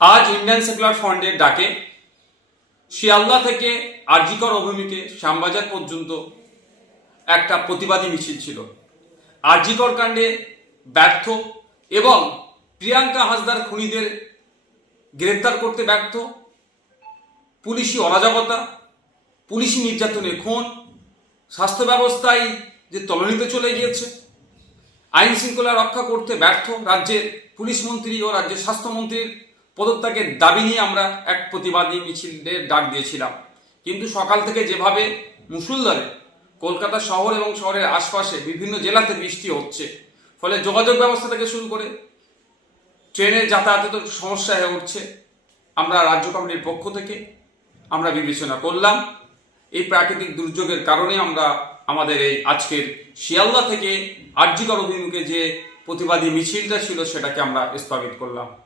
আজ Indian secular ফ্রন্টের ডাকে শিয়ালদা থেকে আরজিকর অভিমুখে শ্যামবাজার পর্যন্ত একটা প্রতিবাদী মিছিল ছিল। আরজিকর কাণ্ডে ব্যর্থ এবং প্রিয়াঙ্কা হাসদার খুনিদের গ্রেফতার করতে ব্যর্থ, পুলিশি অরাজকতা, পুলিশি নির্যাতনে খুন, স্বাস্থ্য ব্যবস্থায় যে তলানিতে চলে গিয়েছে, আইন শৃঙ্খলা রক্ষা করতে ব্যর্থ রাজ্যের পুলিশ মন্ত্রী ও রাজ্যের স্বাস্থ্যমন্ত্রীর পদত্যাগের দাবি নিয়ে আমরা এক প্রতিবাদী মিছিলের ডাক দিয়েছিলাম। কিন্তু সকাল থেকে যেভাবে মুষলধারে কলকাতা শহর এবং শহরের আশপাশে বিভিন্ন জেলাতে বৃষ্টি হচ্ছে, ফলে যোগাযোগ ব্যবস্থা থেকে শুরু করে ট্রেনের যাতায়াতের সমস্যা হয়ে উঠছে, আমরা রাজ্য কমিটির পক্ষ থেকে আমরা বিবেচনা করলাম এই প্রাকৃতিক দুর্যোগের কারণে আমরা আমাদের এই আজকের শিয়ালদা থেকে আরজিকর অভিমুখে যে প্রতিবাদী মিছিলটা ছিল সেটাকে আমরা স্থগিত করলাম।